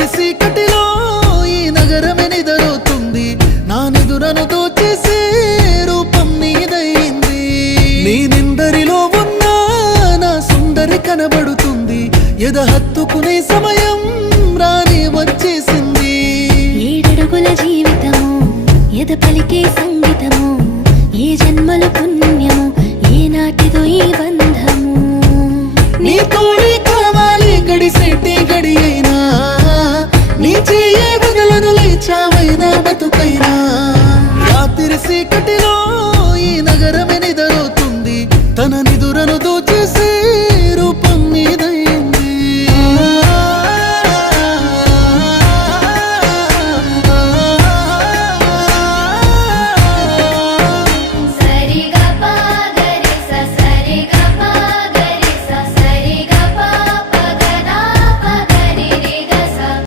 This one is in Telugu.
రాత్రి సీకటిలో ఈ నగరమే నిదరవుతుంది నా నిదురను దోచేసే రూపం నీదయింది. నీ నిందరిలో ఉన్నా నా సుందరి కనబడుతుంది. ఎద హత్తుకునే సమయం రాని వచ్చేసింది. ఏడడుగుల జీవితము ఎద పలికే సంగీతము ఏ జన్మల పుణ్యము ఏ నాటిదో ఈ బంధము. నీ తోడే కావాలి గడిసెట్టి చీకటిలో ఈ నగరమే నిదరుతుంది తన నిదురను దోచేసి